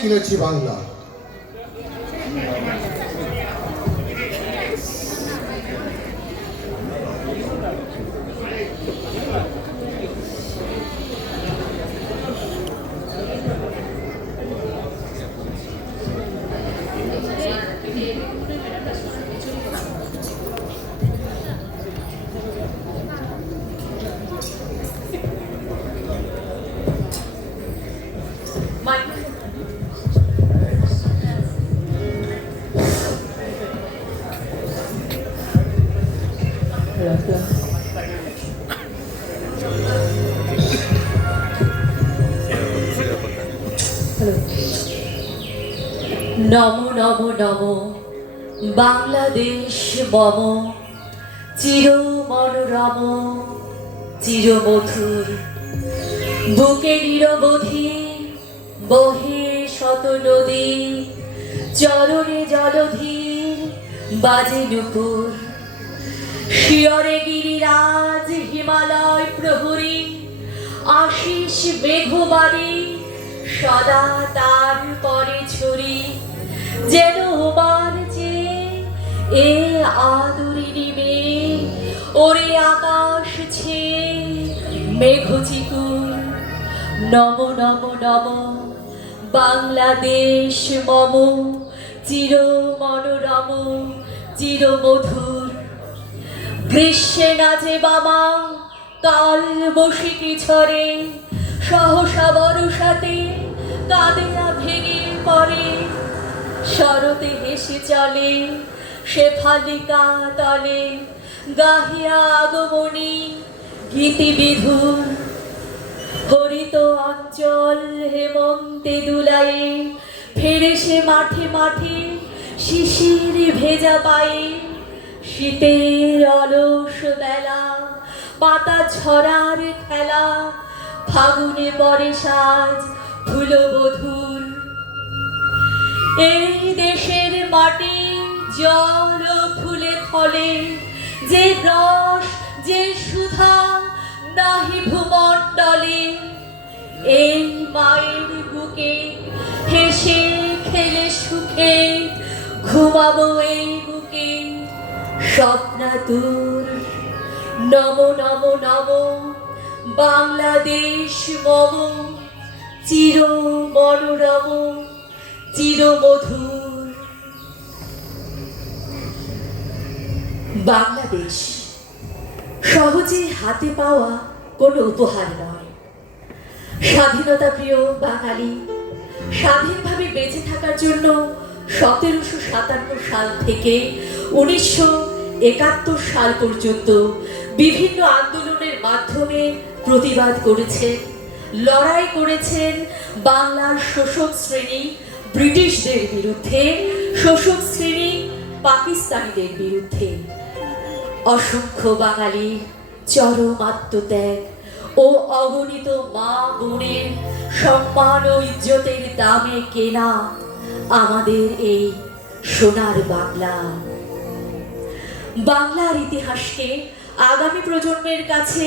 কিনেছি বাংলা। নমো নমো নমো বাংলাদেশ মম চির মনোরম চির মধুর বুকে নিরবধি বহে শত নদী চরণে জলধীর বাজে নুপুর শিয়রে গিরিরাজ হিমালয় প্রহরী আশিস মেঘবাণী সদা তার পরে ছড়ি যেন উমার যে এ আদরিনী মেয়ে ওরে আকাশ ছে মেঘচিকুর নম নম নম বাংলাদেশ মম চির মনোরম চির মধুর গ্রীষ্মে নাচে বামা কাল বসিকি ঝরে সহসা বর্ষাতে কাঁদিয়া ভেঙে পড়ে শরতে হেসে চলে সে ফালিকা তলে গাহিয়া আগমনী গীতি বিধুর হরিত অঞ্চল হেমন্তে দুলায়ে ফেরে সে মাঠে মাঠে শিশির ভেজা পায়ে শীতের অলস বেলা পাতা ঝরার খেলা ফাগুনে পরে সাজ ফুলবধূর এই দেশের মাটি জল ফুলে ফলে যে রস যে সুধা নাহি ভূমণ্ডলে এই মায়ের বুকে হেসে খেলে সুখে ঘুমাবো এই বুকে স্বপ্নাতুর নম নম নম বাংলাদেশ মম চির মনোরম চির মধুর। বাংলাদেশ সহজে হাতে পাওয়া কোনো উপহার নয়। স্বাধীনতা প্রিয় বাঙালি স্বাধীনভাবে বেঁচে থাকার জন্য 1757 সাল থেকে 1971 সাল পর্যন্ত বিভিন্ন আন্দোলনের মাধ্যমে প্রতিবাদ করেছেন, লড়াই করেছেন বাংলার শোষক শ্রেণী ব্রিটিশদের বিরুদ্ধে, শোষক শ্রেণী পাকিস্তানিদের বিরুদ্ধে। অসংখ্য বাঙালি চরম আত্মত্যাগ ও অগণিত মা বোনের সম্মান ও ইজ্জতের দামে কেনা আমাদের এই সোনার বাংলা। বাংলার ইতিহাসকে আগামী প্রজন্মের কাছে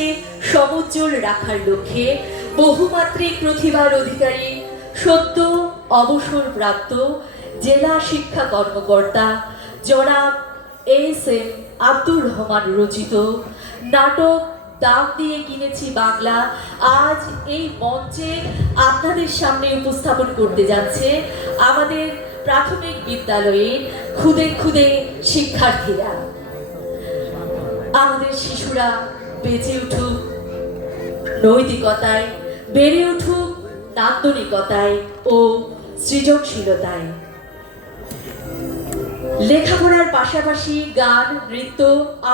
সমুজ্জ্বল রাখার লক্ষ্যে বহুমাত্রিক প্রতিভার অধিকারী সদ্য অবসরপ্রাপ্ত জেলা শিক্ষা কর্মকর্তা জনাব এস.এম. আব্দুর রহমান রচিত নাটক দাম দিয়ে কিনেছি বাংলা আজ এই মঞ্চে আপনাদের সামনে উপস্থাপন করতে যাচ্ছে আমাদের প্রাথমিক বিদ্যালয়ের খুদে খুদে শিক্ষার্থীরা। আমাদের শিশুরা বেঁচে উঠুক নৈতিকতায়, বেড়ে উঠুক নান্দনিকতায় ও সৃজনশীলতায়। লেখাপড়ার পাশাপাশি গান, নৃত্য,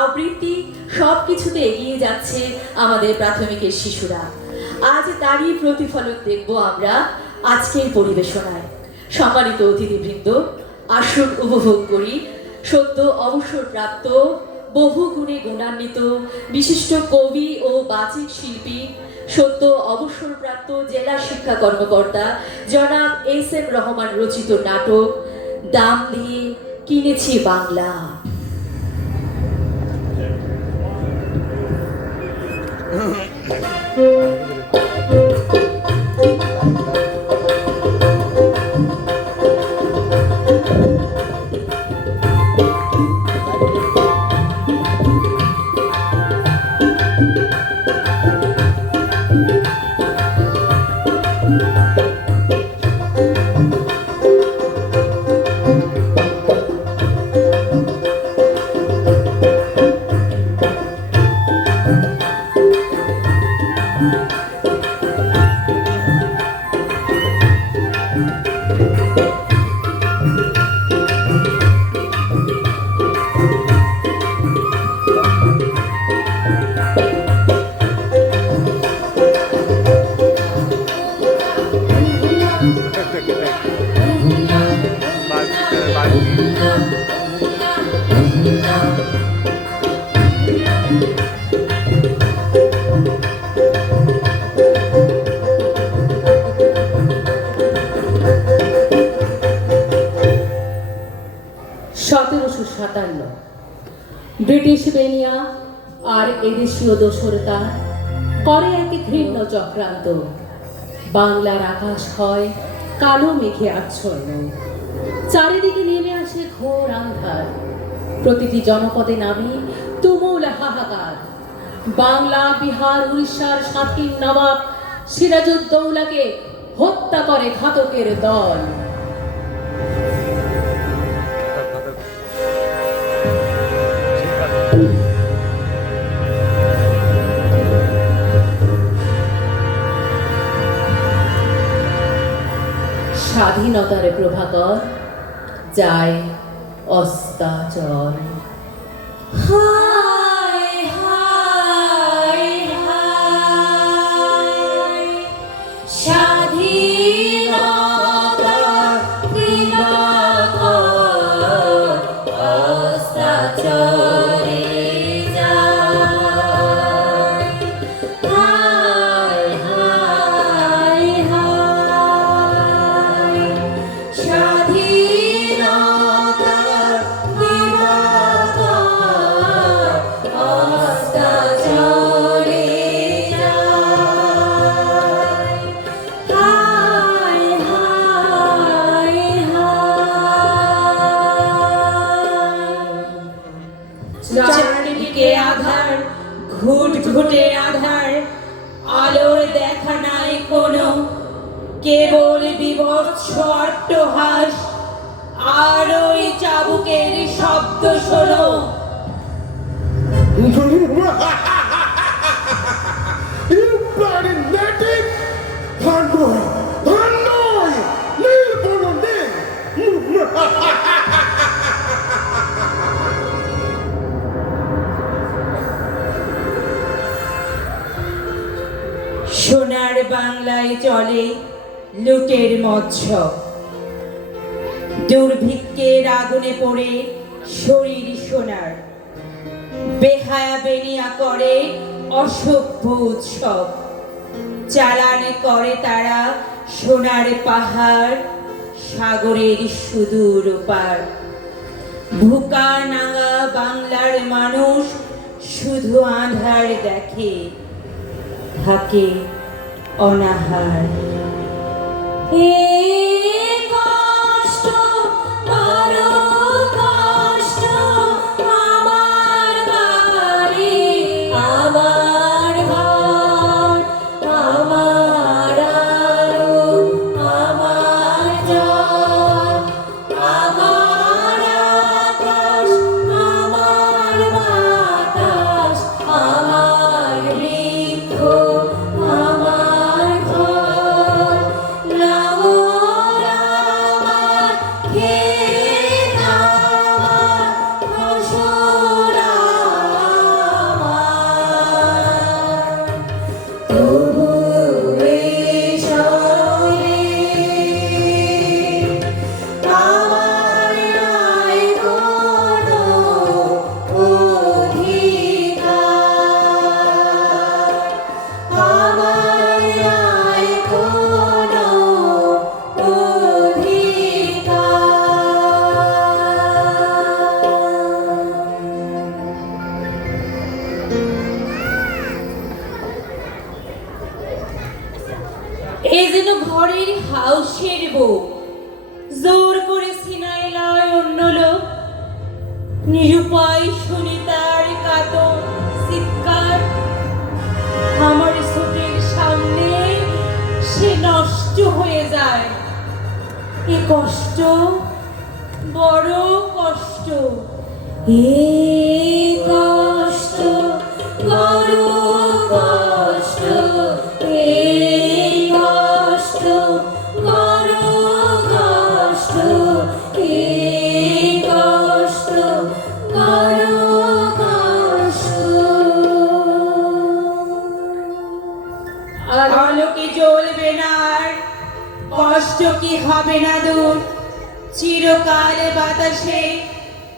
আবৃত্তি সবকিছুতে এগিয়ে যাচ্ছে আমাদের প্রাথমিকের শিশুরা। আজ তারই প্রতিফলন দেখব আমরা আজকের পরিবেশনায়। সম্মানিত অতিথিবৃন্দ, আসুন উপভোগ করি সদ্য অবসরপ্রাপ্ত বহু গুণে গুণান্বিত বিশিষ্ট কবি ও বাচিক শিল্পী সদ্য অবসরপ্রাপ্ত জেলা শিক্ষা কর্মকর্তা জনাব এস.এম. রহমান রচিত নাটক দাম দিয়ে কিনেছি বাংলা। 1757। ব্রিটিশ বেনিয়া আর এদেশীয় দোসরতা করে এক ঘৃণ্য চক্রান্ত। বাংলার আকাশ হয় কালো মেঘে আচ্ছন্ন, চারিদিকে নেমে আসে ঘোর আন্ধার। প্রতিটি জনপদে নামে তুমুল হাহাকার। বাংলা, বিহার, উড়িষ্যার স্বাধীন নবাব সিরাজউদ্দৌলাকে হত্যা করে ঘাতকের দল। স্বাধীনতার প্রভাকর যায় অস্তাচল। হায় হায় হায়, স্বাধীনতার দিবাকর অস্তাচলে যায়। হায় হায় হায়, স্বাধীনতার দিবাকর অস্তাচলে যায়। হায় হায় হায়, চারিদিকে আধার, ঘুটঘুটে আধার, আলোর দেখা নাই কোনো, কেবল বিভৎস অট্টহাস আর ওই চাবুকের শব্দ শোনো। You bloody native! Tandoy! Tandoy! Lil Bolondin! সোনার বাংলায় চলে লুটের মৎসব, দুর্ভিক্ষের আগুনে পড়ে শরীর সোনার, বেহায়া বেনিয়া করে অসভ্য উৎসব। চালান করে তারা সোনার পাহাড়, সাগরের সুদূর পার। ভুকা নাঙা বাংলার মানুষ শুধু আঁধার দেখে, থাকে অনাহার। হে কষ্ট, বড় কষ্ট, আমার বাড়ি, আমার ঘর, আমার আলো, আমার জল, আমার আকাশ, আমার বাতাস, আমার বৃক্ষ, আমার ঘর, লাঙল আমার, ক্ষেত আমার, ফসল আমার। তবু এসবে আমার নাই কোনো অধিকার, আমার নাই কোনো অধিকার। এ যেন ঘরের হাউসের বউ, জোর করে সিনায় লয় অন্য লোক। নিরুপায় শুনি তার কাতর চিৎকার, আমার চোখের সামনে সে নষ্ট হয়ে যায়। এ কষ্ট, বড় কষ্ট, এ কষ্ট, বড় কষ্ট, এ কষ্ট, বড় কষ্ট, এ কষ্ট, বড় কষ্ট। আলোকে জ্বলবে না আর, কষ্ট কি হবে না দূর, চিরকাল বাতাসে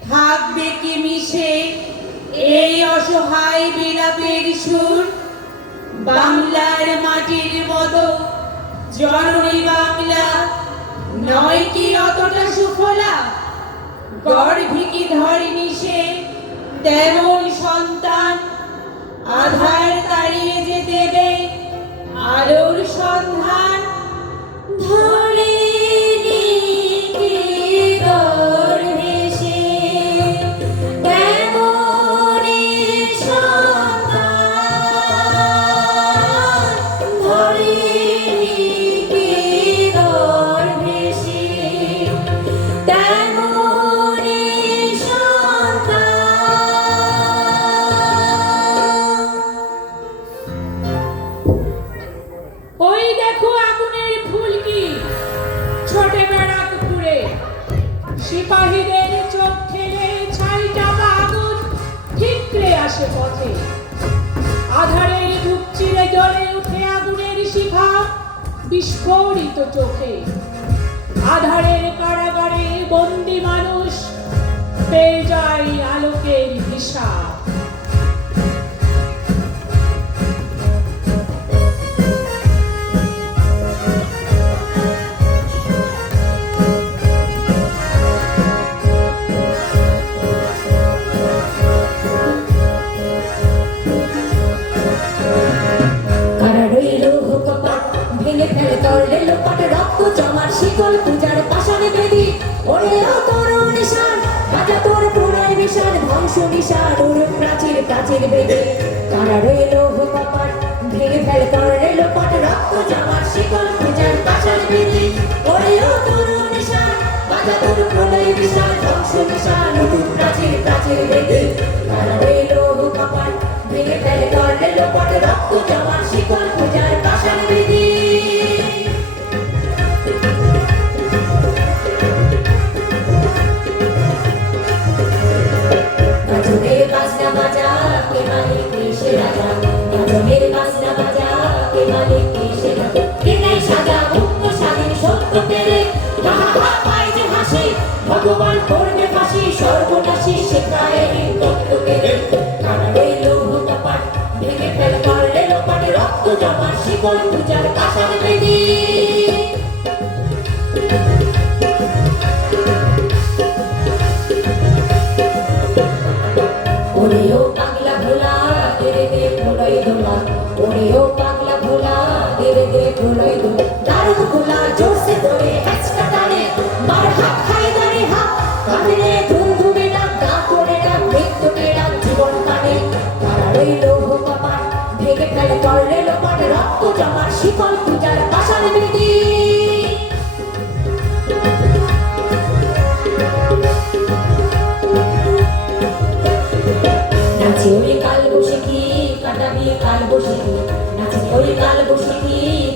থাকবে কি মিশে এই অসহায় বিলাপের সুর। বাংলার মাটির মতো জননী বাংলা নয় কি অতটা সুফলা, গর্ভে কি ধরেনি সে তেমন সন্তান, আধার তাড়িয়ে যে দেবে আলোর সন্ধান। ধরেনি কি গর্ভে সে তেমনি সন্তান, ধরেনি কি গর্ভে সে তেমনি সন্তান। ওই দেখো আগুনের ফুলকি ছোটে বেড়াক পুড়ে, সিপাহীদের চোখ ঠেলে ছাই চাপা আগুন ঠিকরে আসে পথে। আধারের বুক চিরে জ্বলে উঠে আগুনের শিখা বিস্ফোরিত চোখে। আধারের কারাগারে বন্দি মানুষ পেয়ে যায় আলোকের দিশা। ভেঙে ফেলে তরলে লোপাটে রক্ত জমার শিকল পূজার পাশানে বেদি। ওরে ও তোর নিশান বাজা তোর প্রণয় নিশান, ধ্বংস নিশান ওর প্রাচীর প্রাচীর বেদি। কারা রইল কপাট ভেঙে ফেলে তরলে লোপাটে রক্ত জমার শিকল পূজার পাশানে বেদি। ওরে ও তোর নিশান বাজা তোর প্রণয় নিশান, ধ্বংস নিশান ওর প্রাচীর প্রাচীর বেদি। কারা রইল কপাট ভেঙে ফেলে তরলে লোপাটে রক্ত জমার শিকল পূজার পাশানে বেদি। গাজনের বাজনা বাজা কে মালিক সে রাজা, গাজনের বাজনা বাজা কে মালিক সে রাজা। কে নেই সাজা মুক্ত স্বাধীন সত্য পেরে, হা হা হা পায় যে হাসি ভগবান করবে ফাঁসি। সর্বনাশী শেখায় তত্ত্ব পেরে। কারা রইল কপাট ভেঙে ফেলে করলে লোপাটে রক্ত জমার শিকল পূজার পাশানে বেদি। ওরে ও পাগলা ভোলা তেরে দে প্রলয় দোলা, ওরে ও পাগলা ভোলা তেরে দে প্রলয় দোলা। দারুণ খোলা জোরসে ধরে হ্যাচকা টানে, মার হাত খাই দাঁড়ে হাত কাঁদলে ধুমধুমে ডাক, গা করে ডাক মৃত্যুকে ডাক জীবন কানে। তারা রইল কপাট ভেঙে ফেলে করলে লোপাট রক্ত জমার শিকল পূজার পাশানে বেদি। নাচে ওই কাল বসে কাটাবি কাল বসে, নাচে ওই কাল বসে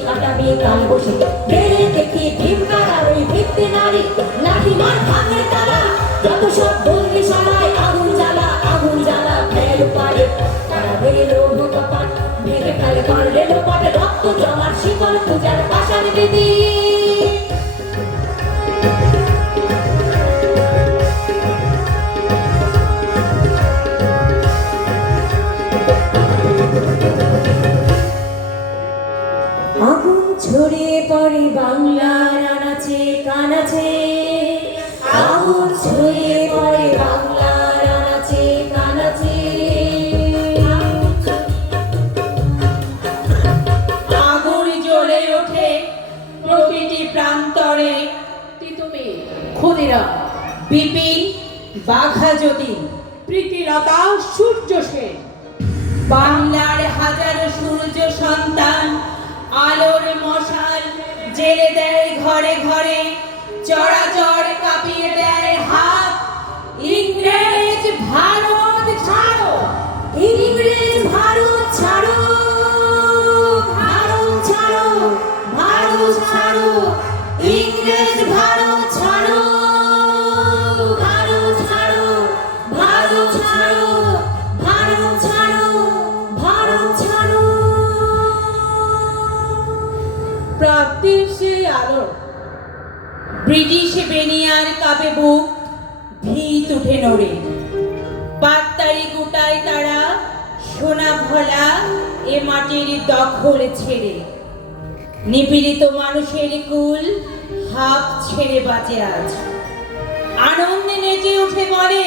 কাটাবি কাল বসে। বেড়ে দেখি ভীমকার আর ওই ভিত্তি নারী, লাঠি মার ভাঙের তালা যত সব বন্দি শালায়। আগুন জ্বালা ফেল পারে। তারা রইল কপাট ভেঙে ফেলে করলে লোপাটে রক্ত জমার শিকল পূজার পাশানে বেদি। আগুন ছড়িয়ে পড়ে বাংলার আনাচে কানাচে, আগুন ছড়িয়ে পড়ে বাংলার আনাচে কানাচে। আগুন জ্বলে ওঠে প্রতিটি প্রান্তরে। তিতুমি ক্ষুদিরাম বিপিন বাঘা যতীন প্রীতিলতা সূর্য সেন, বাংলার হাজারো সূর্য সন্তান আলোর মশাল জেলে দেয় ঘরে ঘরে। চরাচর কাঁপিয়ে দেয় হাত, ইংরেজ ভারত ছাড়ো, ইংরেজ ভারত ছাড়ো, ভারত ছাড়ো, ভারত ছাড়ো, ইংরেজ ভারত ছাড়ো, ভারত ছাড়ো, ভারত ছাড়ো, ভারত ছাড়ো, ভারত ছাড়ো। প্রাপ্তির সেই আলো ব্রিটিশ বেনিয়ার কাপে বুক ভিত উঠে নড়ে। পাত্তারি গোটায় তারা সোনা ভোলা এ মাটির দখল ছেড়ে। নিপীড়িত মানুষের কুল হাঁপ ছেড়ে বাঁচে আজ। আনন্দে নেচে উঠে বলে,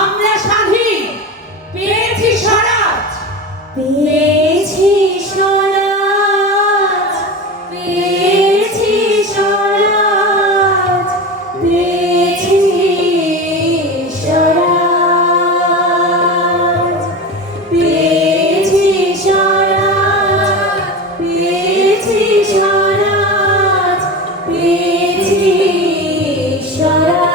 আমরা স্বাধীন, পেয়েছি স্বরাজ। পেয়েছি স্বরাজ, পেয়েছি স্বরাজ, পেয়েছি স্বরাজ, পেয়েছি স্বরাজ, পেয়েছি স্বরাজ, পেয়েছি স্বরাজ।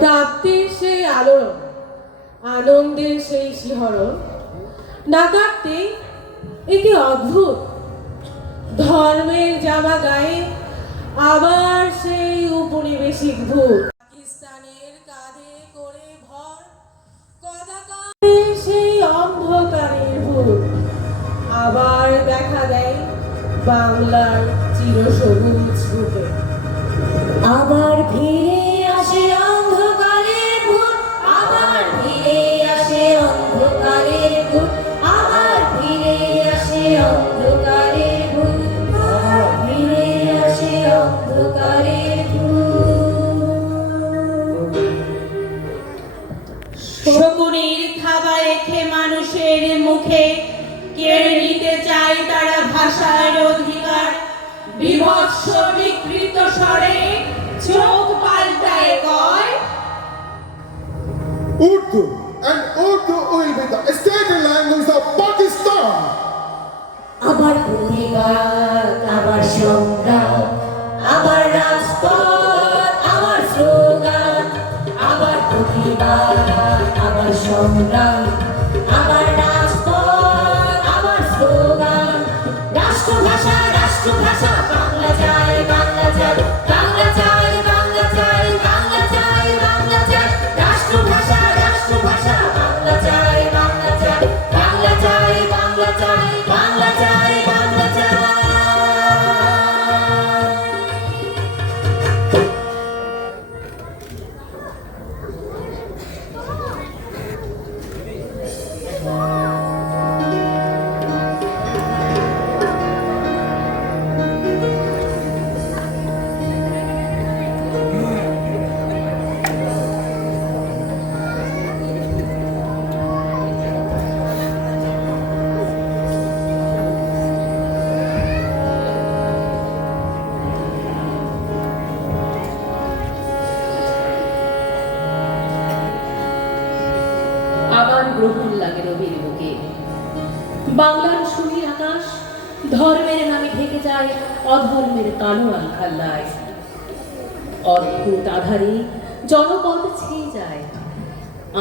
প্রাপ্তির সেই আলোড়ন, আনন্দের সেই শিহরণ না কাটতে একে অদ্ভুত। ধর্মের জামা গায়ে আবার সেই উপনিবেশিক ভূত, পাকিস্তানের কাঁধে করে ভর কদাকারে সেই অন্ধকারের ভূত আবার দেখা দেয় বাংলার চিরসবুজ বুকে। আবার ফিরে আসে অন্ধকারের ভূত, আবার ফিরে আসে অন্ধকারের ভূত, আবার ফিরে আসে অন্ধকারের ভূত, আবার ফিরে আসে অন্ধকারের ভূত। শকুনির থাবা রেখে মানুষের মুখে কেড়ে নিতে চায় তারা ভাষার অধিকার। বিভৎস বিকৃত স্বরে চোখ পাল্টায় কয়, Urdu, and Urdu will be the state language of Pakistan. আবার প্রতিবাদ, আবার সংগ্রাম, আবার রাজপথ, আবার স্লোগান, আবার প্রতিবাদ, আবার সংগ্রাম, আবার রাজপথ, আবার স্লোগান। রাষ্ট্রভাষা, রাষ্ট্রভাষা, বাংলা চাই, বাংলা চাই, বাংলা চাই, বাংলা চাই, বাংলা চাই, বাংলা চাই। রাষ্ট্রভাষা, রাষ্ট্রভাষা, বাংলা চাই, বাংলা চাই, বাংলা চাই, বাংলা চাই, বাংলা চাই, বাংলা চাই। আবার গ্রহণ লাগে রবির বুকে। বাংলার সুনীল আকাশ ধর্মের নামে ঢেকে যায় অধর্মের কালো আলখাল্লায়। অদ্ভুত আধারে জনপদ ছেয়ে যায়,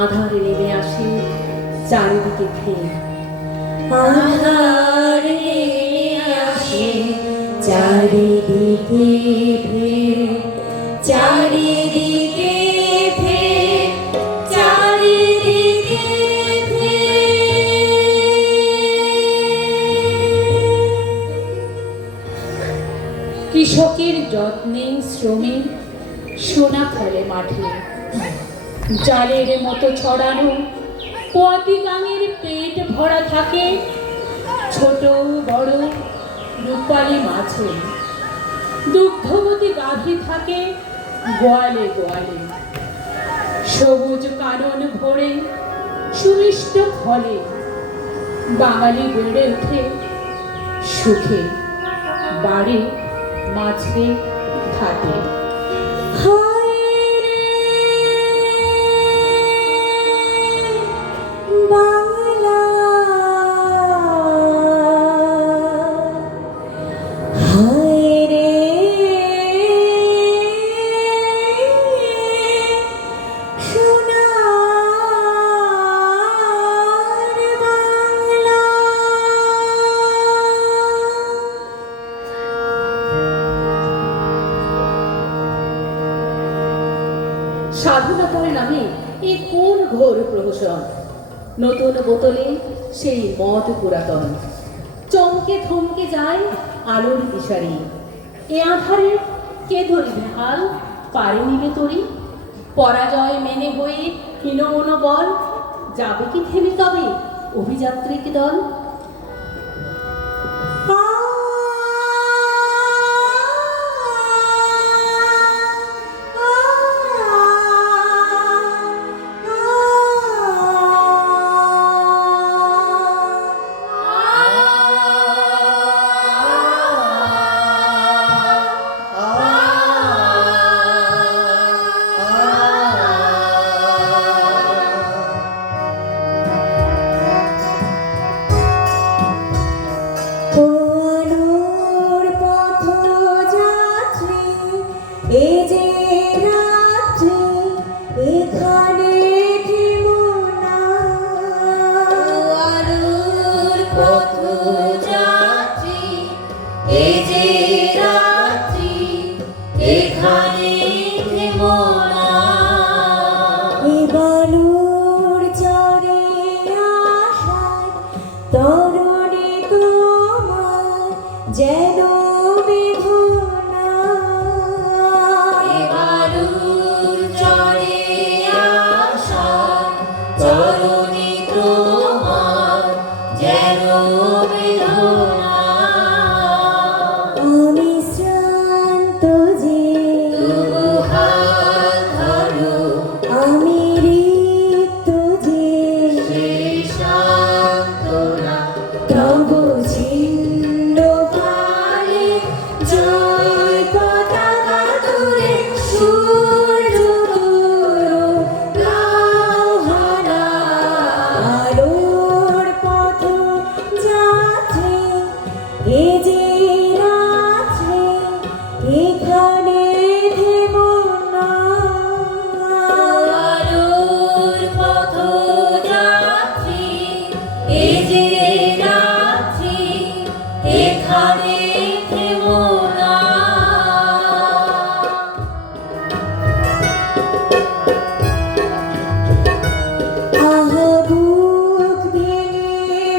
আধারে নেমে আসে চারিদিকে ফের। আধার নেমে আসে চারিদিকে ফের, চারিদিকে ফের, চারিদিকে কৃষকের যত্নে শ্রমে সোনা ফলে মাঠে, জালের মতো ছড়ানো পতি গাঙের পেট ভরা থাকে ছোট বড় রূপালী মাছে। দুগ্ধবতী গাভী থাকে গোয়ালে গোয়ালে। সবুজ কানন ভরে সুমিষ্ট ফলে বাঙালি বেড়ে ওঠে সুখে, বাড়ে মাঝে ঘাটে। বাংলা হায় রে সোনার বাংলা। স্বাধীনতার নামে এ কোন ঘোর প্রহসন। নতুন বোতলে সেই মদ পুরাতন, চমকে থমকে যায় আলোর দিশারি। এ আধারে কে ধরিবে হাল, পারে নিবে তরি। পরাজয় মেনে হয়ে হীন মনোবল, যাবে কি থেমে তবে অভিযাত্রিক দল। আলোর পথযাত্রী, এ যে রাত্রি, এখানে থেমো না। আলোর পথযাত্রী, এ যে রাত্রি, এখানে থেমো না। এ বালুর চরে আসার তরুণী তোমার যেন বেদনা। এ বালুর চরে আসা তরুণী তোমার যেন বেদনা। আমি শ্রান্ত যে, তবু হাত ধরো, আমি রিক্ত যে, সেই সান্ত্বনা। তব ছিন্ন প্রাণে জয় পতাকা তুলে সূর্য তোরো লাহানা। আলোর পথযাত্রী, এ যে রাত্রি, এখানে থেমো না। আলোর পথযাত্রী, এ যে রাত্রি, এখানে থেমো না। আহা বুক ভেঙে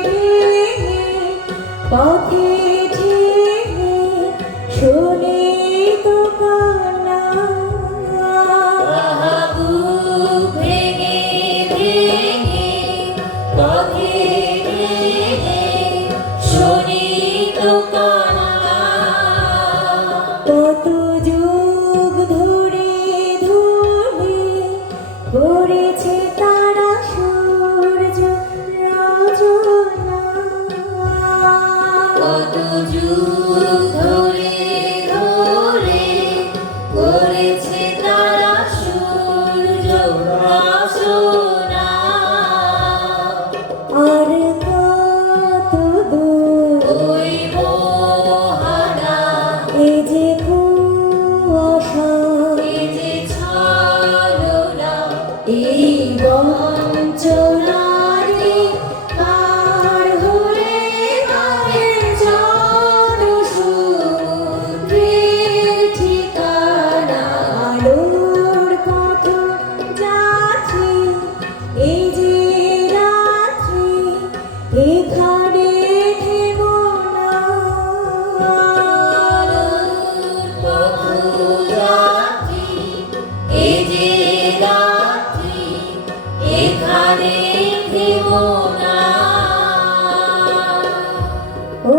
ভেঙে পথে ঠেলে শোনে তো কান্না। আহা বুক ভেঙে ভেঙে পথে ভেঙে শুনি তো কান্না। কত যুগ ধরে ধরে করেছে তারা সূর্য রচনা। কত যুগ ধরে ধরে করেছে তারা সূর্য রচনা। আর কত দূর ওই মোহনা, এ যে কুয়াশা, এ যে ছলনা, এই বঞ্চনারে পার হলে আমাদের জনসমুদ্রের ঠিকানা। আলোর পথযাত্রী, এই যে রাত্রি, এখানে থেমো না। আলোর পথযাত্রী, এ যে রাত্রি, এখানে থেমো না। ও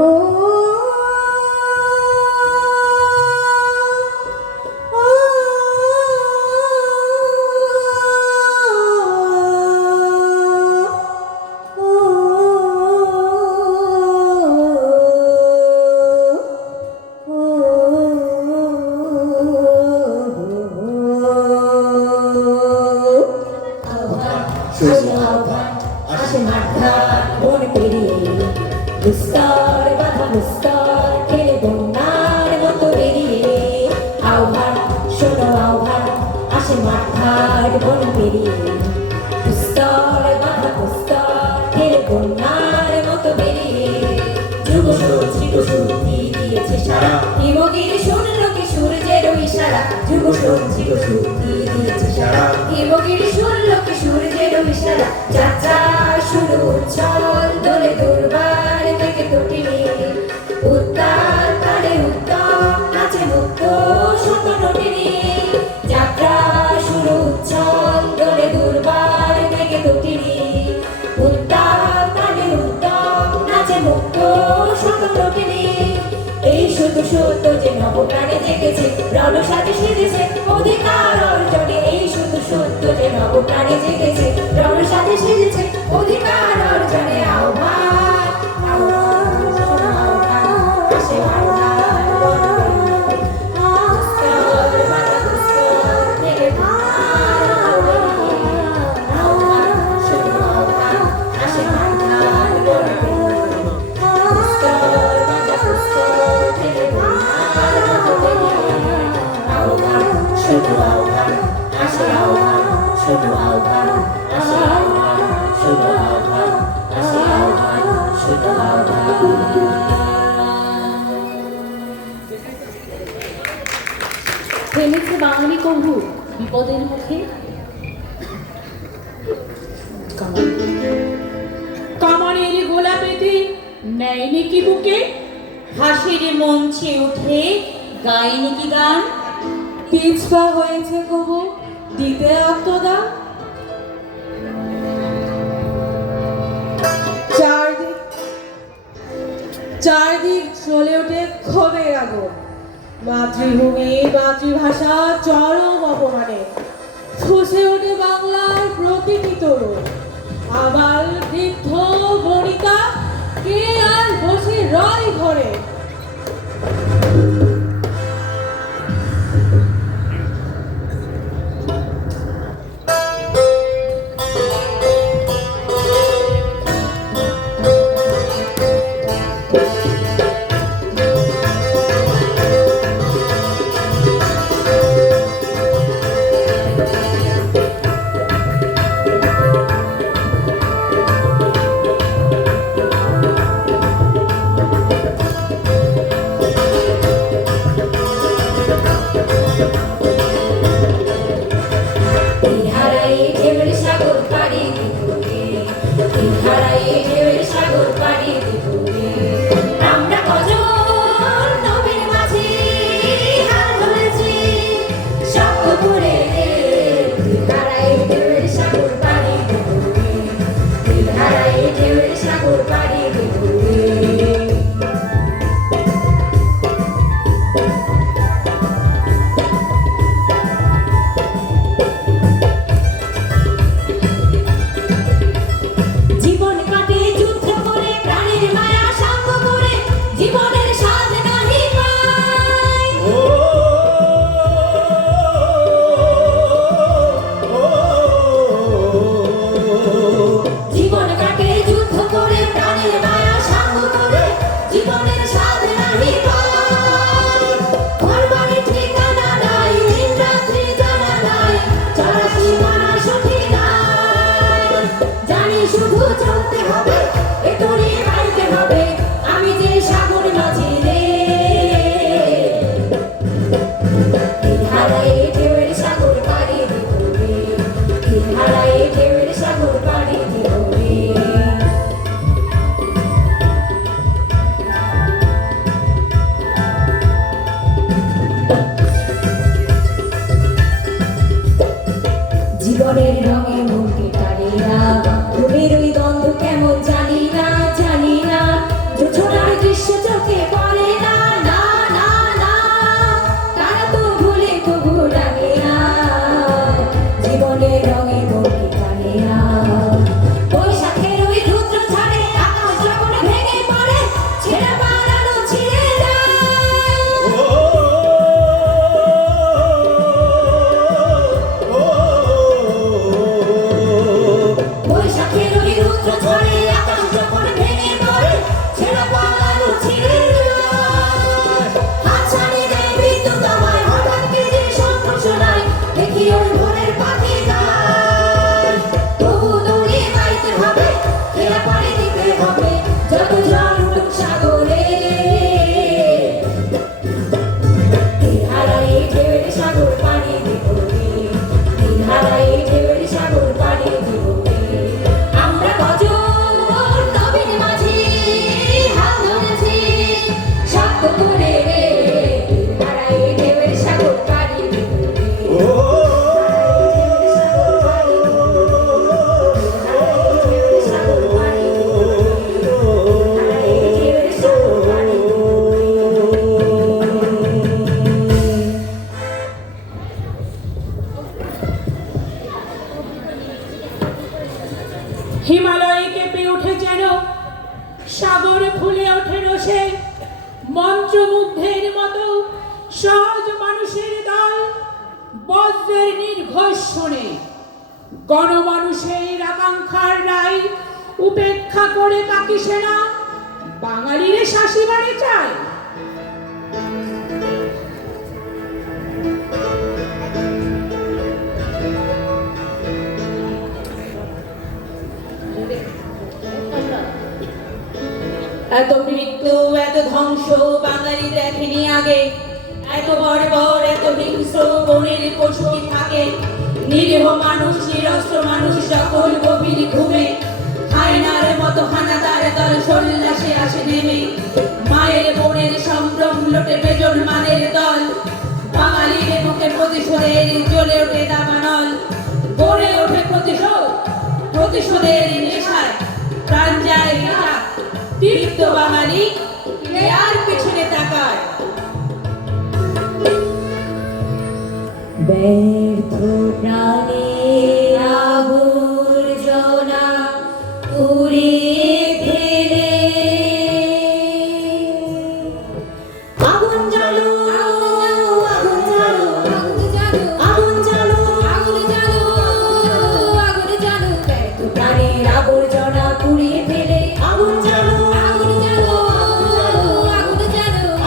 আসে মাঠা মন পেরিয়ে দুস্তর বাধা দুস্তর খেলে বন্যার মতো বেরিয়ে। আহ্বান শোনো আহ্বান, আসে মাঠার মন পেরিয়ে দুস্তর বাধা দুস্তর খেলে বন্যার মতো বেরিয়ে। যুগ সূর্য দিয়েছে সারা হিমগিরি শূন্য কি সূর্যের ইশারা। ইশারা যুগ সঞ্চিত শক্তি দিয়েছে সারা হিমগিরি শুনলোকে সূর্যের ইশারা যাত্রা শুরু উচ্ছল দোলে দুর্বার থেকে তটিনী উত্তাল তালে উত্তম নাচে মুক্ত শত নটিনী যাত্রা শুরু উচ্ছল দোলে দুর্বার থেকে তটিনী উত্তাল তালে উত্তম নাচে মুক্ত শত নটিনী এই শুধু সত্য যে নবপ্রাণে জেগেছে রণসাজে সেজেছে অধিকার অর্জনে এই শুধু সত্য যে নবপ্রাণে জেগেছে রণসাজে সেজেছে অধিকার অর্জনে আহ্বান আহ্বান আহ্বান আসে আহ্বান দুস্তর বাধা দুস্তর থেকে আহ্বান শুধু আহ্বান আসে আহ্বান দুস্তর বাধা দুস্তর থেকে আহ্বান শুধু আহ্বান আসে আহ্বান শুধু আহ্বান আসে আহ্বান শুধু আহ্বান আসে আহ্বান শুধু আহ্বান থেমেছে বাঙালি কবু বিপদের মুখে। কামানের গোলাপেতে নেয়নি কি বুকে, হাসির মঞ্চে উঠে গায়নি কি গান, পিছপা হয়েছে কবু দিতে আত্মদান চারদিক চলে ওঠে ক্ষোভের আগুন মাতৃভূমি মাতৃভাষা চরম অপমানে ফুসে ওঠে বাংলার প্রতিটি তরুণ আবার বৃদ্ধ বনিতা কে আর বসে রয় ঘরে জীবনের রঙে মনকে টানে না ঘুমের ওই দ্বন্দ্ব কেমন জানি না জোছনার দৃশ্য চোখে পড়ে না না না না তারা তো ভুলে তবু ডাকে না জীবনের রঙে মনকে টানে না বৈশাখের ওই রুদ্র ছাড়ে আকাশ যখন ভেঙে পড়ে ছেড়ে পালানো ছিঁড়ে যায় হিমালয়ে কেঁপে ওঠে যেন, সাগর ফুলে ওঠে রোষে, মন্ত্রমুগ্ধের মতো সহজ মানুষের দল বজ্রের নির্ঘোষ শোনে। গণমানুষের আকাঙ্ক্ষার রায় উপেক্ষা করে বাকি সেনা বাঙালিরে শাসিবারে চায়। এত মৃত্যু, এত ধ্বংস বাঙালি দেখেনি আগে। এত বর্বর, এত হিংস্র বনের পশু কি থাকে? নিরীহ মানুষ, নিরস্ত্র মানুষ সকল গভীর ঘুমে। হায়নার মতো হানাদার দল সন্ন্যাসে আসে নেমে। মায়ের বোনের সম্ভ্রম লোটে বেজন মানের দল। বাঙালির মুখে প্রতিশোধের জ্বলে ওঠে দাবানল। গড়ে ওঠে প্রতিশোধ, প্রতিশোধের নেশায় প্রাণ যায় না। দীপ্ত বাঙালি আর পিছনে তাকায়। ব্যর্থ প্রাণে আবর্জনা উড়িয়ে ফেলে আগুন জ্বালো, আগুন জ্বালো, আগুন জ্বালো, আগুন জ্বালো, আগুন জ্বালো। ব্যর্থ প্রাণের আবর্জনা পুড়িয়ে ফেলে আগুন জ্বালো, আগুন জ্বালো, আগুন জ্বালো,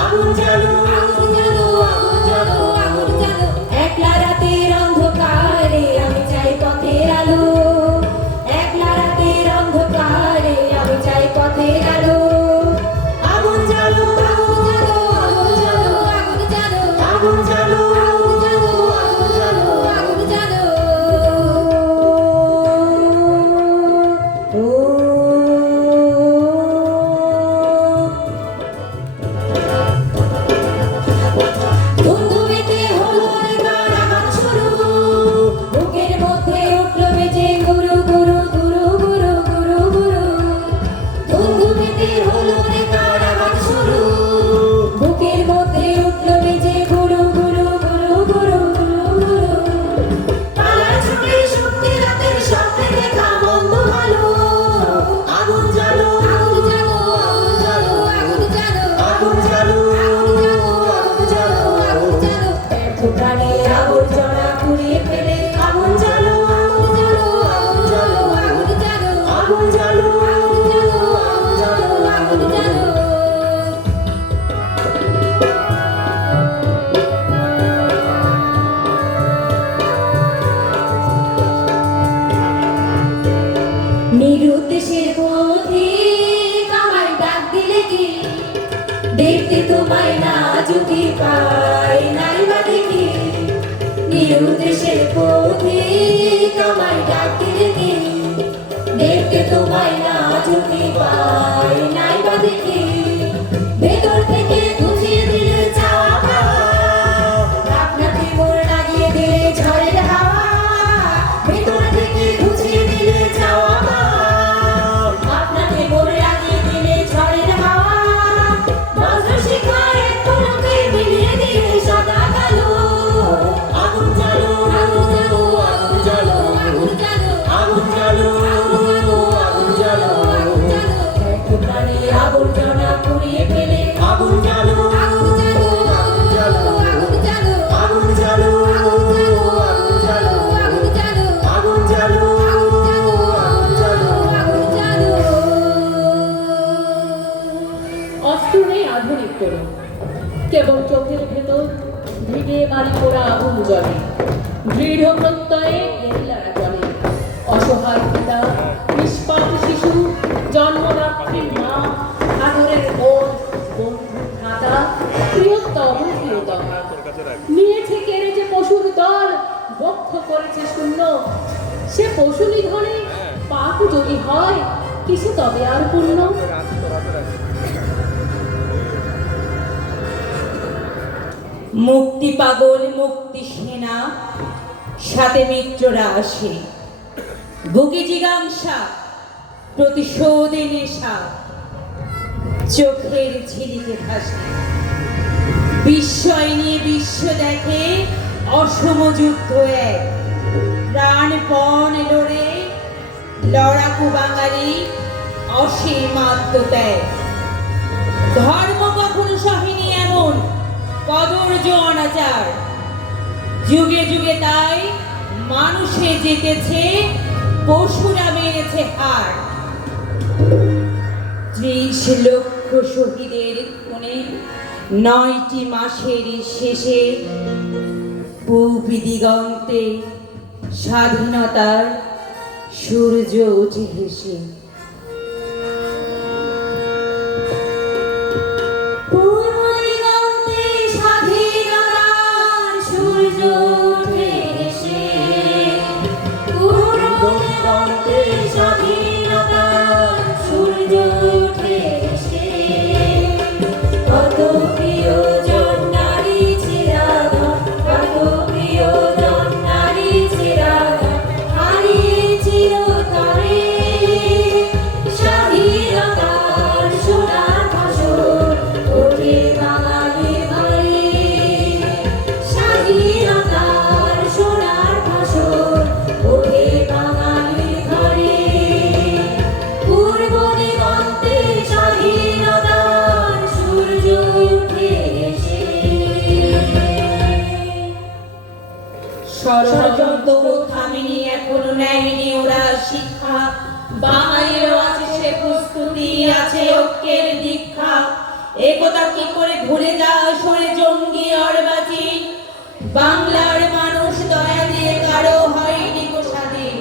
আগুন জ্বালো, আগুন জ্বালো, আগুন জ্বালো, আগুন জ্বালো। একলা রাতের অন্ধকারে আমি চাই পথের আলো। একলা রাতের অন্ধকারে আমি চাই পথের আলো। আগুন জ্বালো, আগুন জ্বালো, আগুন জ্বালো, আগুন জ্বালো, আগুন জ্বালো, আগুন জ্বালো, আগুন জ্বালো, আগুন জ্বালো। ধুমধুমিতে হলো রে গান আমার শুরু। বুকের মধ্যে উঠলো বেজে গুরু গুরু গুরু গুরু গুরু গুরু। ধুমধুমিতে হলো রে গান আমার শুরু। বুকের মধ্যে উঠলো বেজে গুরু গুরু গুরু গুরু গুরু গুরু। পালার ছুটে শক্তি রাতের স্বপ্নে দেখা মন্দ ভালো। আগুন জ্বালো, আগুন জ্বালো, আগুন জ্বালো, আগুন জ্বালো, আগুন জ্বালো, আগুন জ্বালো, আগুন জ্বালো। ব্যর্থ প্রাণের আবর্জনা পুড়িয়ে ফেলে আগুন জ্বালো, আগুন জ্বালো, আগুন জ্বালো, আগুন জ্বালো, আগুন জ্বালো, আগুন জ্বালো, আগুন জ্বালো, আগুন জ্বালো। নিরুদ্দেশের পথে আমায় ডাক দিলে কি? দেখতে তোমায় না যদি পাই নাই বা দেখি। নিরুদ্দেশের পথে আমায় ডাক দিলে কি? দেখতে তোমায় না যদি পাই নাই বা দেখি। ভেতর থেকে বুঝিয়ে দিলে চাওয়া পাওয়া, আপনাকে মোর লাগিয়ে দিলে ঝড়ের হাওয়া। ভেতর থেকে বুঝিয়ে দিলে চাওয়া পাওয়া, আপনাকে মোর লাগিয়ে দিলে ঝড়ের হাওয়া। বজ্র শিখায় তোকে মিলিয়ে দিলে সাদা কালো। আগুন জ্বালো, আগুন জ্বালো, আগুন জ্বালো, আগুন জ্বালো, আগুন জ্বালো, আগুন জ্বালো, আগুন জ্বালো, আগুন জ্বালো। ব্যর্থ প্রাণের আবর্জনা পুড়িয়ে ফেলে আগুন জ্বালো, আগুন জ্বালো, আগুন জ্বালো, আগুন জ্বালো, আগুন জ্বালো, আগুন জ্বালো, আগুন জ্বালো, আগুন জ্বালো, আগুন জ্বালো, আগুন জ্বালো, আগুন জ্বালো। অস্ত্র নেই আধুনিক কোনো, কেবল চোখের ভেতর ভিড়ে মারি পোড়া আগুন জ্বলে। দৃঢ় প্রত্যয়ে গেরিলারা চলে। অসহায় পিতা, নিষ্পাপ শিশু, জন্মদাত্রী মা, আদরের বোন, বন্ধু ভ্রাতা, প্রিয়তম প্রিয়তমা নিয়েছে কেড়ে যে পশুর দল, বক্ষ করেছে শূন্য। সে পশু নিধনে পাপ যদি হয়, কিসে তবে আর পূর্ণ? মুক্তি পাগল, মুক্তি সেনা, সাথে মিত্ররা আসে। বুকে জিজ্ঞাসা, প্রতিশোধে নেশা, চোখের ঝিলিকে ভাসে। বিস্ময় নিয়ে বিশ্ব দেখে অসম যুদ্ধ এক। প্রাণপণ লড়ে লড়াকু বাঙালি অসীম আত্মত্যাগ। ধর্ম কখনো সহিনি এমন কদর্য অনাচার। যুগে যুগে তাই মানুষে জিতেছে, পশুরা মেরেছে হার। 30 লক্ষ শহীদের খুনে 9টি মাসের শেষে পূব দিগন্তে স্বাধীনতার সূর্য উঠে হেসে। পূর্ব দিগন্তে স্বাধীনতার সূর্য ওঠে এসে, পূর্ব দিগন্তে স্বাধীনতার সূর্য ওঠে এসে। কত প্রিয়জন নারী চিরাধন, কত প্রিয়জন নারী চিরাধন হারিয়ে চিরতরে। স্বাধীনতার সোনার ফসল ওঠে বাঙালি ঘরে, স্বাধীনতার সোনার ফসল ওঠে বাঙালি ঘরে। পূর্ব দিগন্তে স্বাধীনতার সূর্য উঠে এসে। ষড়যন্ত্র থামেনি, এখনো নেয়নি ওরা শিক্ষা। বাঙালিরও আছে সে প্রস্তুতি, আছে ঐক্যের দীক্ষা। একথা কি করে ভুলে যায় সরে জঙ্গি অরবাজি। বাংলার মানুষ দয়া দিয়ে কারো হয়নি গো স্বাধীন।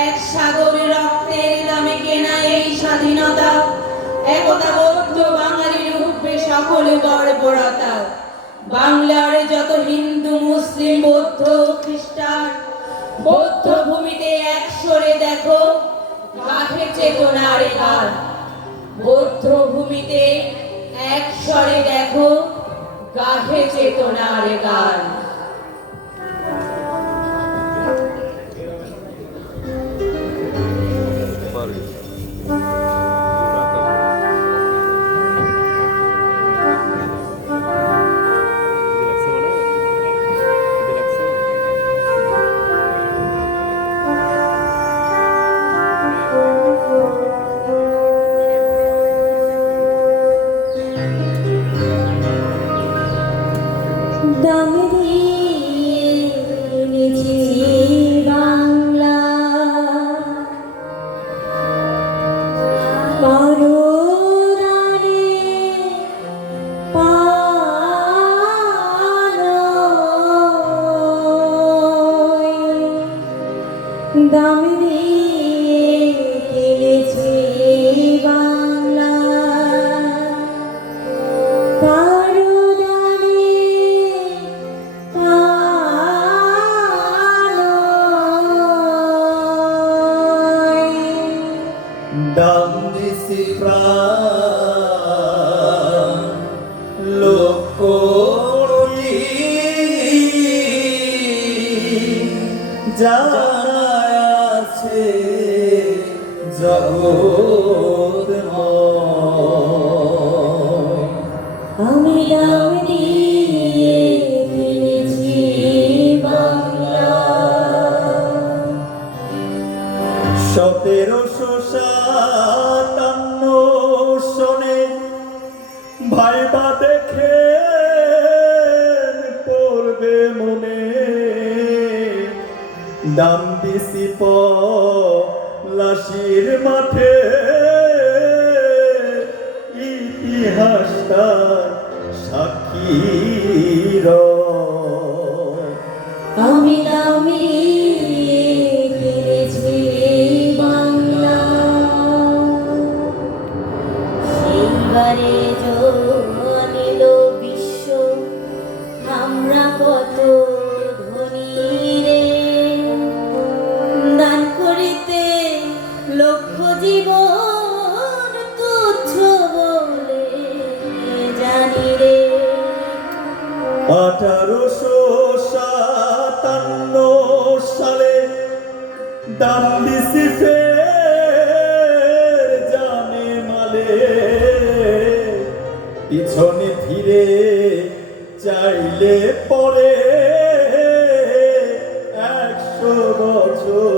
এক সাগর রক্তের দামে কেনা এই স্বাধীনতা। একতা বৌদ্ধ বাঙালির উঠবে সকল বর্বরতা। বাংলার যত হিন্দু মুসলিম বৌদ্ধ খ্রিস্টান, বৌদ্ধ ভূমিতে এক সরে দেখো গাহে চেতনার গান। বৌদ্ধ ভূমিতে এক স্বরে দেখো গাহে চেতনার গান। দাম দিয়েছি বাংলা, পরদানে পালয়। দাম দিয়ে কিনেছি বাংলা, পরদানে পালয়। দাম দিছি প্রাণ লক্ষ কোটি, যারা আছে জগৎময়। আমি দাম দিয়ে কিনেছি বাংলা। 1757 সনে ভাইবা দেখে পড়বে মনে। দাম দিছি পলাশির মাঠে, ইতিহাসটা সাক্ষী আমি দাম দিয়ে কিনেছি বাংলা। সেইবারে জনিল বিশ্ব, আমরা কত ধনী রে। দান করিতে লক্ষ জীবন তুচ্ছ বলে জানি রে। 1857 সালে দাম দিছি ফের জানে মালে। পিছনে ফিরে চাইলে পরে 100 বছর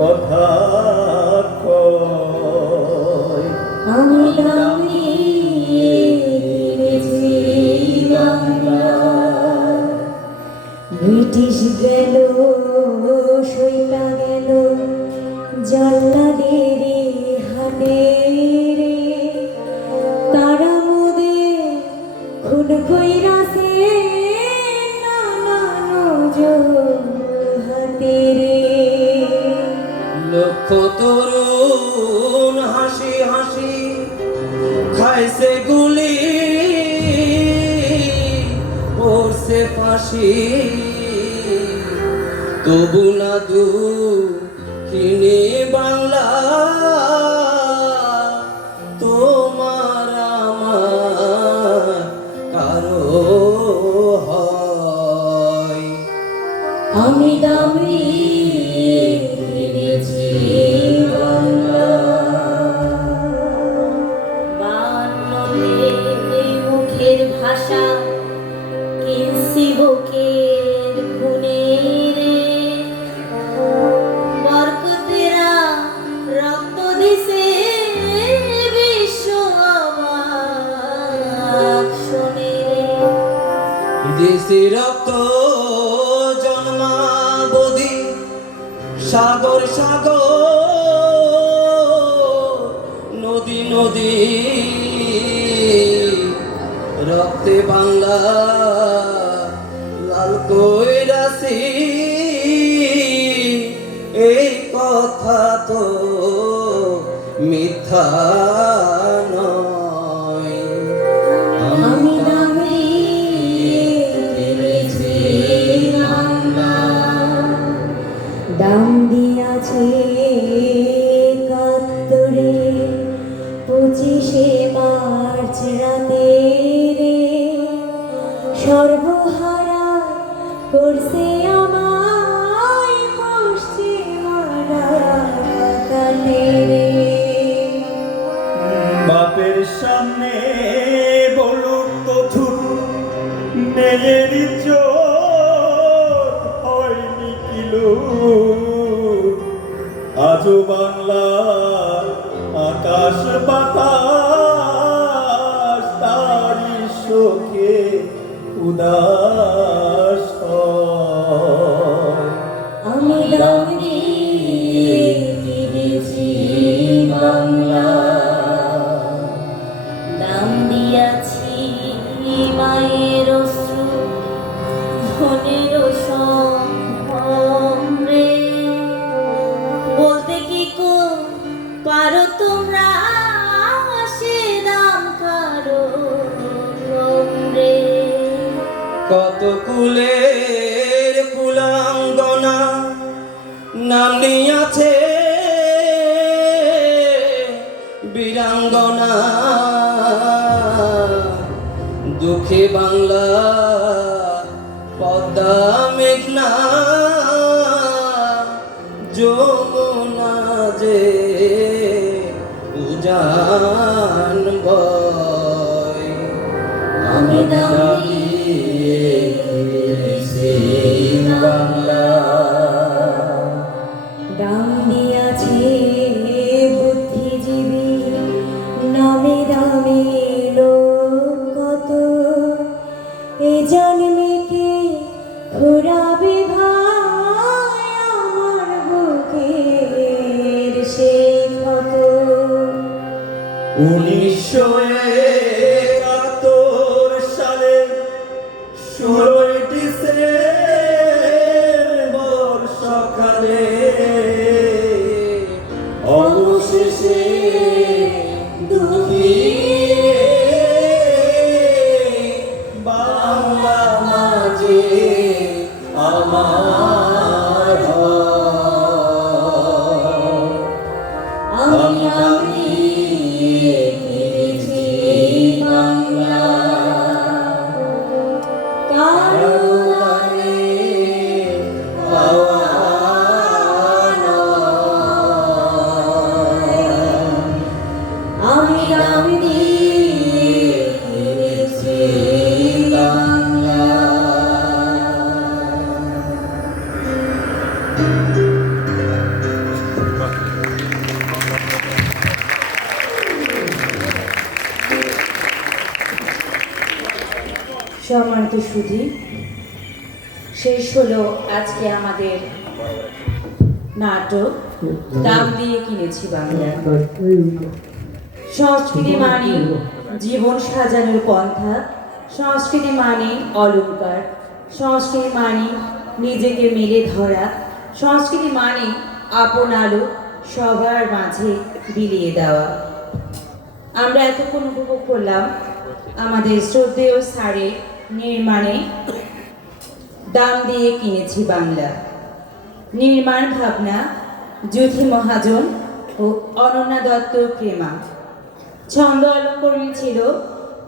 কথা লক্ষ তরুণ হাসি হাসি খাইছে গুলি পড়ছে ফাঁসি তবু না দুঃখিনী বাংলা তোমার আমার কারো হয় আমি দামি কিনেছি বাংলা বান্নলে মুখের ভাষা কিনছি বুকের খুনে রে বরকতেরা রক্ত দিছে বিশ্ব আমার শোনে রে দেশে রক্ত জন্মাবধি সাগর সাগর নদী নদী রক্তে বাংলা লাল কইরাছি এই কথা তো মিথ্যা নয় আমি দামি কিনেছি বাংলা দাম দিয়াছে কাত্তরে 25শে মার্চ রাতে রে সর্বহারা করছে আমায় পশ্চিমারা কানে রে বাপের সামনে বলুক তো ছুট মেয়ের ইজ্জত হয়নি কিলো আজও বাংলা আকাশ বাতাস তারি শোকে উদাস হয়। আমি দামি কিনেছি বাংলা দাম দিয়াছি মায়ের অশ্রু ধনের সম্ভ্রে বলতে কি পারো তোমরা সে দাম কারো রে কত কুলের কুলাঙ্গনা নাম নিয়াছে বীরাঙ্গনা দুঃখে বাংলা পদ্মা মেঘনা যমুনা যে উজান বয় আমি দামি কিনেছি বাংলা দাম দিয়াছে বুদ্ধিজীবী নামে দামি লোক কত এ জন্মেকে ঘুরাবে ভাই আমার বুকের সেই ক্ষত 1971 সালে 16 ডিসেম্বর সকালে অবশেষে দুঃখী বাংলা মাঝে আমার হয়। আমি কিনেছি বাংলা কারো দানে পাওয়া নয়। আমি কিনেছি বাংলা সম্মানিত সুধী, শেষ হলো আজকে আমাদের নাটক দাম দিয়ে কিনেছি বাংলা। সংস্কৃতি মানে জীবন সাজানোর পন্থা, সংস্কৃতি মানে অলংকার, সংস্কৃতি মানে নিজেকে মেলে ধরা, সংস্কৃতি মানে আপন আলো, সবার মাঝে বিলিয়ে দেওয়া। আমরা এতক্ষণ উপভোগ করলাম আমাদের শ্রদ্ধেয় স্যারের নির্মাণে দাম দিয়ে কিনেছি বাংলা নির্মাণ ভাবনা জ্যোতি মহাজন ও অনন্যা দত্ত প্রেমা। ছন্দ অলঙ্করণ ছিল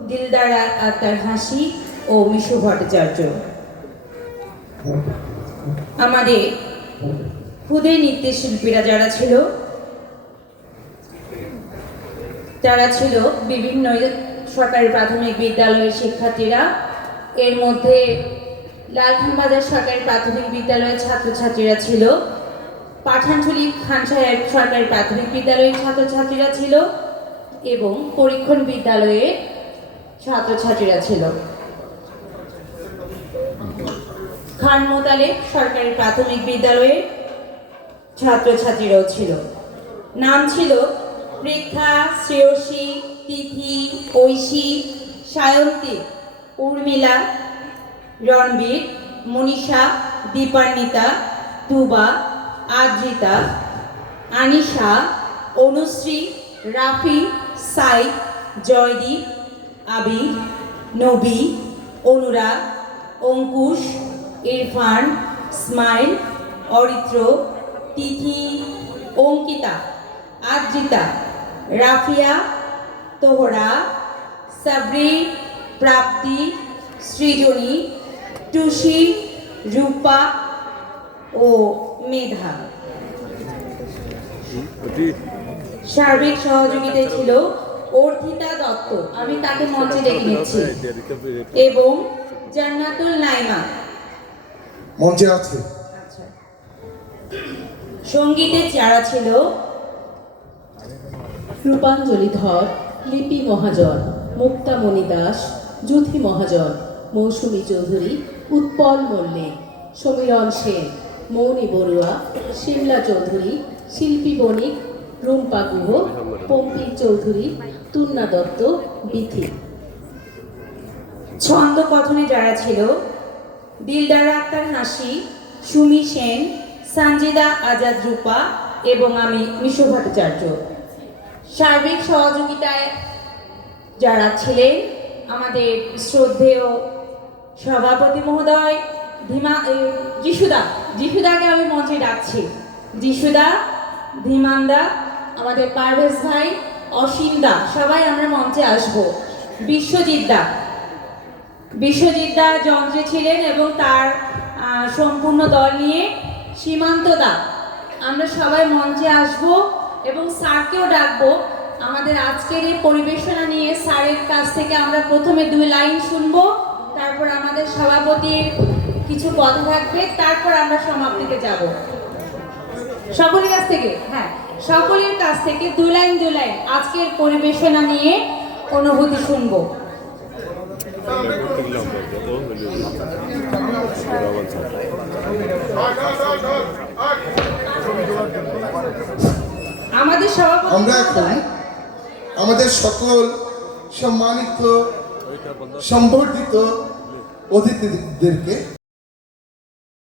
দিলদার আক্তার হাসি ও মিশু ভট্টাচার্য। আমাদের খুদে নৃত্যশিল্পীরা যারা ছিল বিভিন্ন সরকারি প্রাথমিক বিদ্যালয়ের শিক্ষার্থীরা। এর মধ্যে লালখানবাজার সরকারি প্রাথমিক বিদ্যালয়ের ছাত্রছাত্রীরা ছিল, পাঠানছড়ি খান সাহেব সরকারি প্রাথমিক বিদ্যালয়ের ছাত্রছাত্রীরা ছিল এবং পরীক্ষণ বিদ্যালয়ের ছাত্রছাত্রীরা ছিল। খান মোতালেব সরকারি প্রাথমিক বিদ্যালয়ের ছাত্রছাত্রীরাও ছিল। নাম ছিল পৃথা, শ্রেয়সী, তিথি, ঐশী, সায়ন্তী, উর্মিলা, রণবীর, মনীষা, দীপান্বিতা, তুবা, আদ্রিতা, আনিশা, অনুশ্রী, রাফি, সাই, জয়দীপ, আবির, নবী, অনুরাগ, অঙ্কুশ, ইরফান, স্মাইল, অরিত্র, তিথি, অঙ্কিতা, আদ্রিতা, রাফিয়া, তোহরা, সাবরি, প্রাপ্তি, সৃজনী, টুসি, রূপা ও মেধা। সার্বিক সহযোগিতায় ছিল অর্থিতা দত্ত, আমি তাকে মঞ্চে ডেকে নিচ্ছি, এবং জান্নাতুল নাইমা মঞ্চে আছে। সঙ্গীতে যারা ছিল রূপাঞ্জলি ধর, লিপি মহাজন, মুক্তামণি দাস, জ্যোতি মহাজন, মৌসুমী চৌধুরী, উৎপল মল্লিক, সমীরণ সেন, মৌনী বড়ুয়া, শিমলা চৌধুরী, শিল্পী বণিক, রুম্পা গুহ, পম্পি চৌধুরী, তুন্না দত্ত, বিথি। ছন্দ কথনে যারা ছিল দিলদার আক্তার হাসি, সুমি সেন, সানজিদা আজাদ রূপা এবং আমি মিশু ভট্টাচার্য। সার্বিক সহযোগিতায় যারা ছিলেন আমাদের শ্রদ্ধেয় সভাপতি মহোদয় যিশুদাকে আমি মঞ্চে ডাকছি। যিশুদা, ধীমানদা, আমাদের পারভেজ ভাই, অসীমদা, সবাই আমরা মঞ্চে আসবো। বিশ্বজিৎদা যন্ত্রে ছিলেন এবং তার সম্পূর্ণ দল নিয়ে সীমান্তদা, আমরা সবাই মঞ্চে আসবো এবং স্যারকেও ডাকবো। আমাদের আজকের এই পরিবেশনা নিয়ে স্যারের কাছ থেকে আমরা প্রথমে 2 লাইন শুনবো, তারপর আমাদের সভাপতির কিছু কথা থাকবে, তারপর আমরা সমাপ্তিতে যাব। সকলের কাছ থেকে, হ্যাঁ, সকলের কাছ থেকে 2 লাইন আজকের পরিবেশনা নিয়ে অনুভূতি শুনবো। আমাদের সভাপতি আমরা এখন আমাদের সকল সম্মানিত সম্বর্ধিত অতিথিদেরকে